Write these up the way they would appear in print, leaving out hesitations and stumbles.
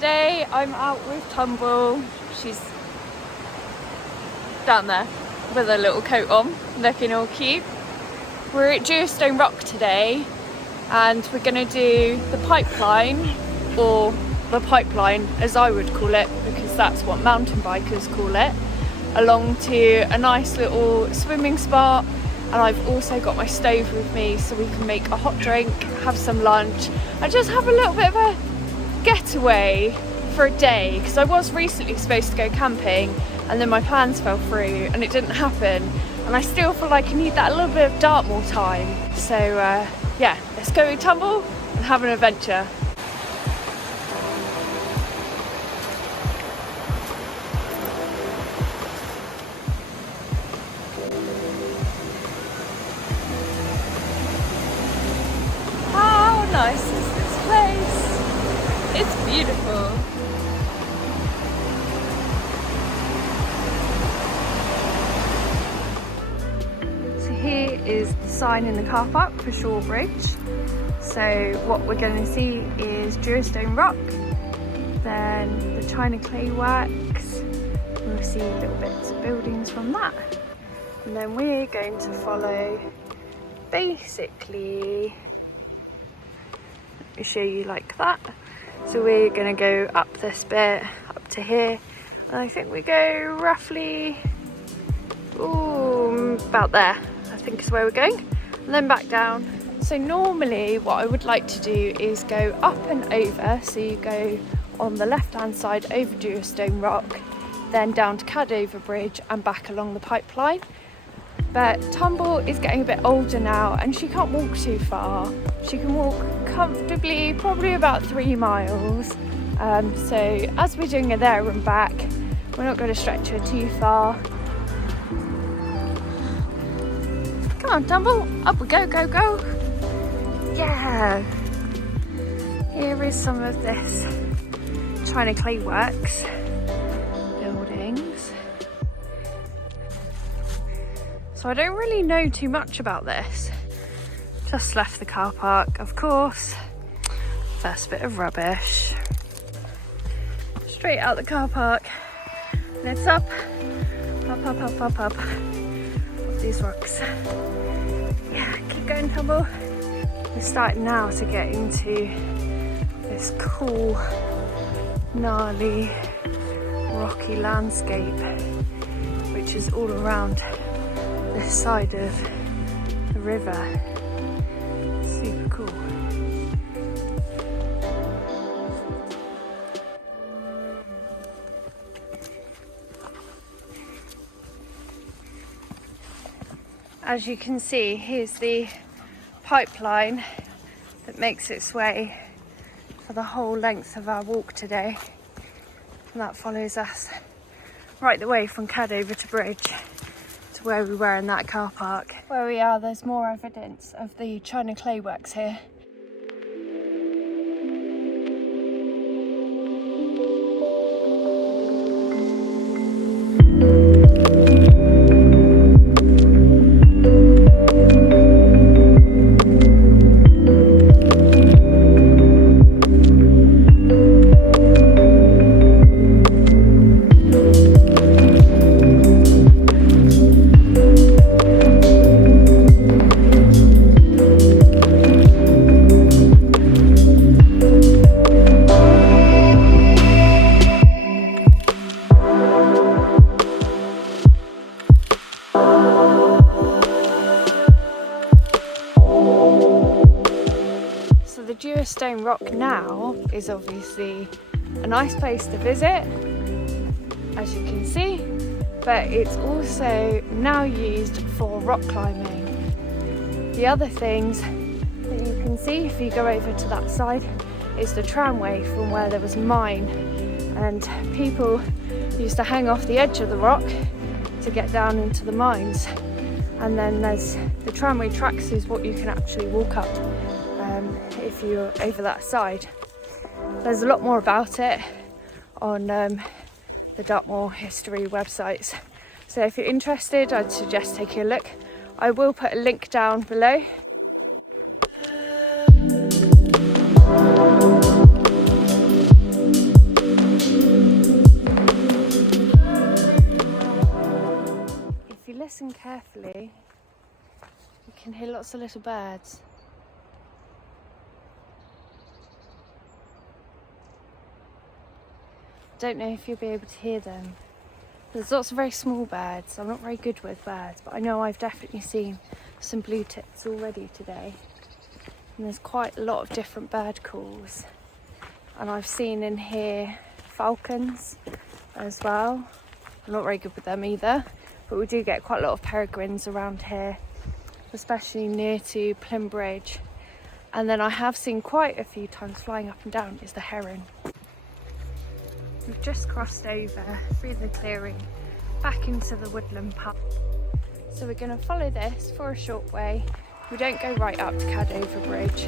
today I'm out with Tumble. She's down there with her little coat on, looking all cute. We're at Geostone Rock today and we're going to do the pipeline, or the pipeline as I would call it because that's what mountain bikers call it, along to a nice little swimming spot. And I've also got my stove with me so we can make a hot drink, have some lunch and just have a little bit of a getaway for a day, because I was recently supposed to go camping and then my plans fell through and it didn't happen, and I still feel like I need that little bit of Dartmoor time. So yeah, let's go Tumble and have an adventure. How nice is this place? It's beautiful. So here is the sign in the car park for Shawbridge. So what we're going to see is Dewerstone Rock, then the China Clay Works. We'll see little bits of buildings from that. And then we're going to follow basically, let me show you like that. So we're going to go up this bit, up to here, and I think we go roughly, about there, I think is where we're going, and then back down. So normally what I would like to do is go up and over, so you go on the left hand side over Dewerstone Rock, then down to Cadover Bridge and back along the pipeline. But Tumble is getting a bit older now and she can't walk too far. She can walk comfortably, probably about 3 miles. So as we're doing it there and back, we're not going to stretch her too far. Come on, Tumble, up we go, go, go. Yeah. Here is some of this China Clay Works buildings. So I don't really know too much about this. Just left the car park, of course. First bit of rubbish. Straight out the car park. And it's up, up, up, up, up, up. Up these rocks. Yeah, keep going, Tumble. We're starting now to get into this cool, gnarly, rocky landscape, which is all around this side of the river. Super cool. As you can see, here's the pipeline that makes its way for the whole length of our walk today, and that follows us right the way from Cadover to Bridge to where we were in that car park. Where we are, there's more evidence of the China Clay Works here. Geostone Rock now is obviously a nice place to visit, as you can see, but it's also now used for rock climbing. The other things that you can see if you go over to that side is the tramway from where there was a mine, and people used to hang off the edge of the rock to get down into the mines. And then there's the tramway tracks is what you can actually walk up if you're over that side. There's a lot more about it on the Dartmoor history websites, so if you're interested I'd suggest taking a look. I will put a link down below. carefully, you can hear lots of little birds. Don't know if you'll be able to hear them. There's lots of very small birds. I'm not very good with birds, but I know I've definitely seen some blue tits already today. And there's quite a lot of different bird calls. And I've seen in here falcons as well. I'm not very good with them either, but we do get quite a lot of peregrines around here, especially near to Plym Bridge. And then I have seen quite a few times flying up and down is the heron. We've just crossed over through the clearing back into the woodland path. So we're going to follow this for a short way. We don't go right up to Cadover Bridge,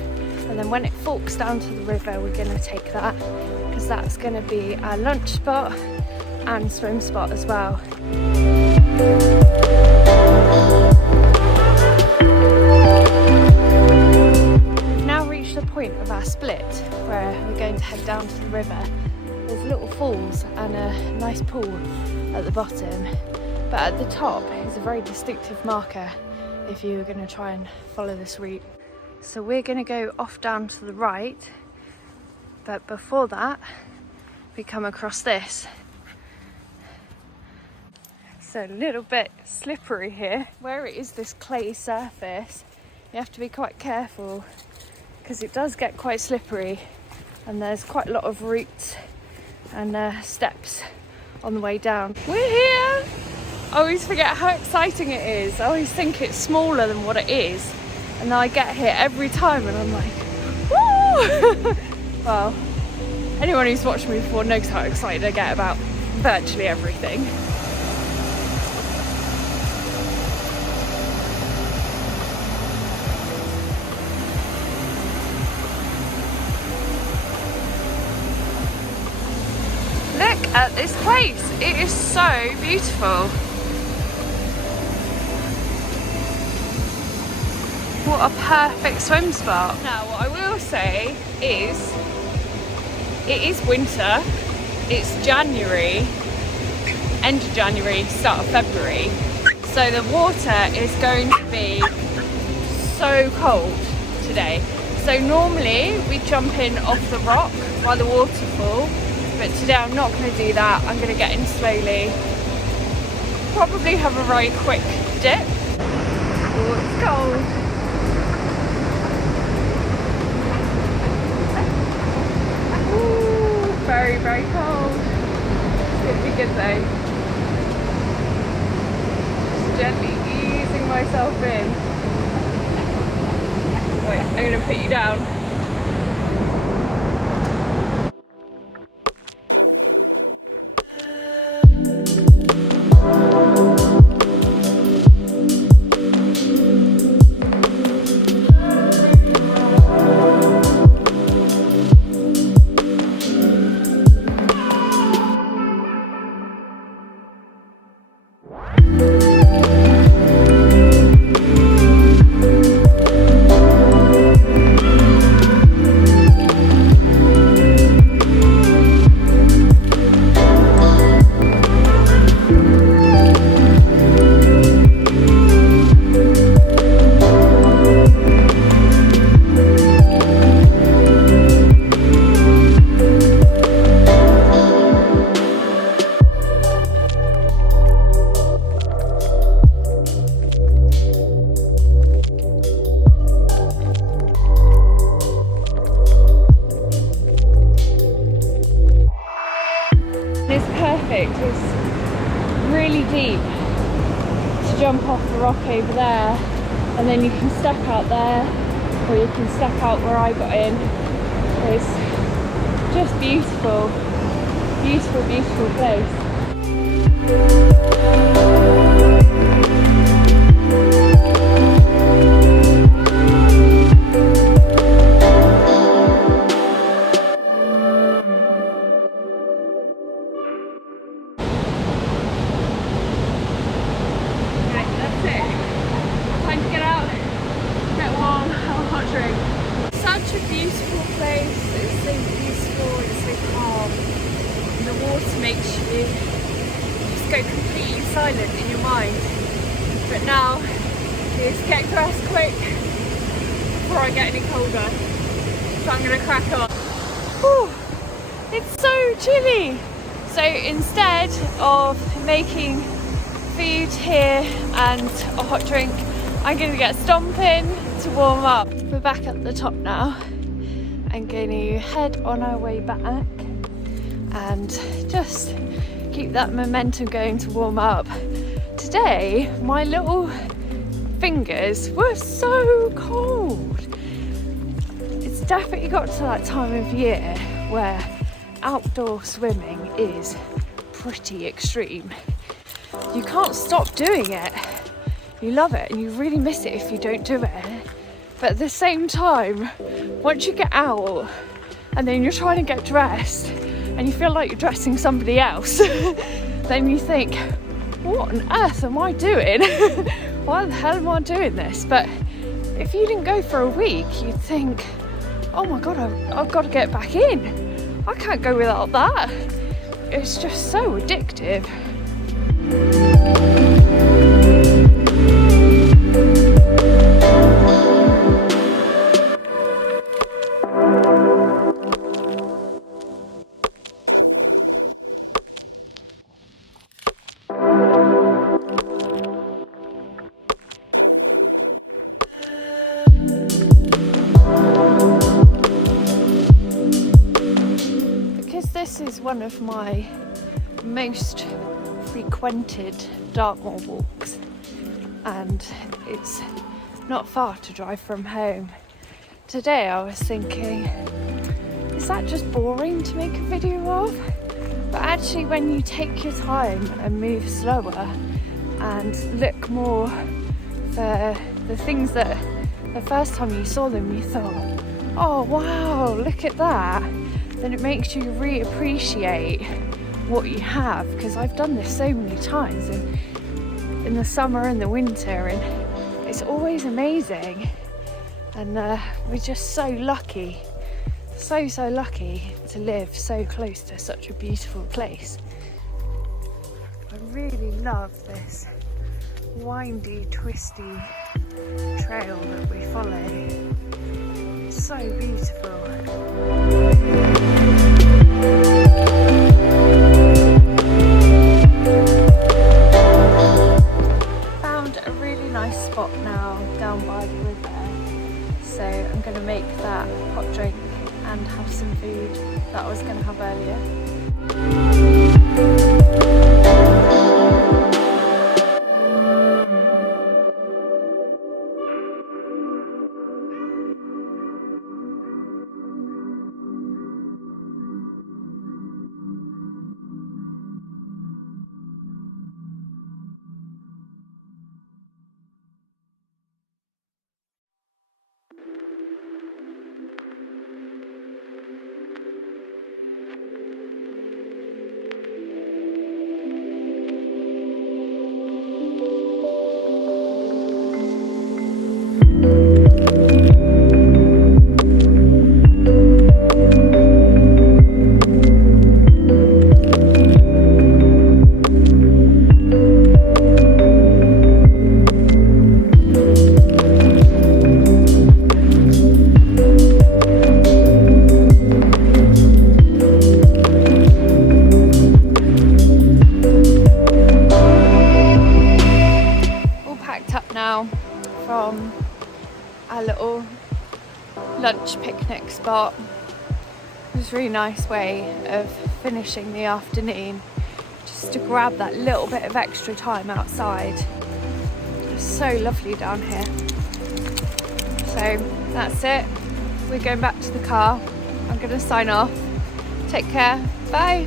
and then when it forks down to the river we're going to take that, because that's going to be our lunch spot and swim spot as well. We've now reached the point of our split where we're going to head down to the river. There's little falls and a nice pool at the bottom, but at the top is a very distinctive marker if you were going to try and follow this route. So we're going to go off down to the right, but before that we come across this. So a little bit slippery here. Where it is this clay surface, you have to be quite careful because it does get quite slippery, and there's quite a lot of roots and steps on the way down. We're here! I always forget how exciting it is. I always think it's smaller than what it is, and then I get here every time and I'm like, woo! Well, anyone who's watched me before knows how excited I get about virtually everything. Look at this place, it is so beautiful. What a perfect swim spot. Now what I will say is, it is winter, it's January, end of January, start of February, so the water is going to be so cold today. So normally we jump in off the rock by the waterfall, but today I'm not going to do that. I'm going to get in slowly, probably have a very quick dip. Oh, it's cold. Ooh, very, very cold. It's going to be good though. Just gently easing myself in. Wait, I'm going to put you down. It's perfect, it's really deep to jump off the rock over there, and then you can step out there, or you can step out where I got in. It's just beautiful, beautiful, beautiful place. Such a beautiful place, it's so peaceful, it's so calm, and the water makes you just go completely silent in your mind. But now is get dressed quick before I get any colder. So I'm gonna crack on. Whew, it's so chilly. So instead of making food here and a hot drink, I'm gonna get stomping to warm up. We're back at the top now. I'm going to head on our way back and just keep that momentum going to warm up. Today, my little fingers were so cold. It's definitely got to that time of year where outdoor swimming is pretty extreme. You can't stop doing it. You love it and you really miss it if you don't do it. But at the same time, once you get out and then you're trying to get dressed and you feel like you're dressing somebody else, then you think, what on earth am I doing? Why the hell am I doing this? But if you didn't go for a week, you'd think, oh my God, I've got to get back in. I can't go without that. It's just so addictive. This is one of my most frequented Dartmoor walks, and it's not far to drive from home. Today I was thinking, is that just boring to make a video of? But actually when you take your time and move slower and look more for the things that the first time you saw them you thought, oh wow, look at that, then it makes you reappreciate what you have. Because I've done this so many times in the summer and the winter, and it's always amazing. And we're just so lucky, so lucky to live so close to such a beautiful place. I really love this windy, twisty trail that we follow. It's so beautiful. Found a really nice spot now down by the river, so I'm going to make that hot drink and have some food that I was going to have earlier. From our little lunch picnic spot. It was a really nice way of finishing the afternoon, just to grab that little bit of extra time outside. It's so lovely down here. So that's it, we're going back to the car. I'm going to sign off. Take care, bye.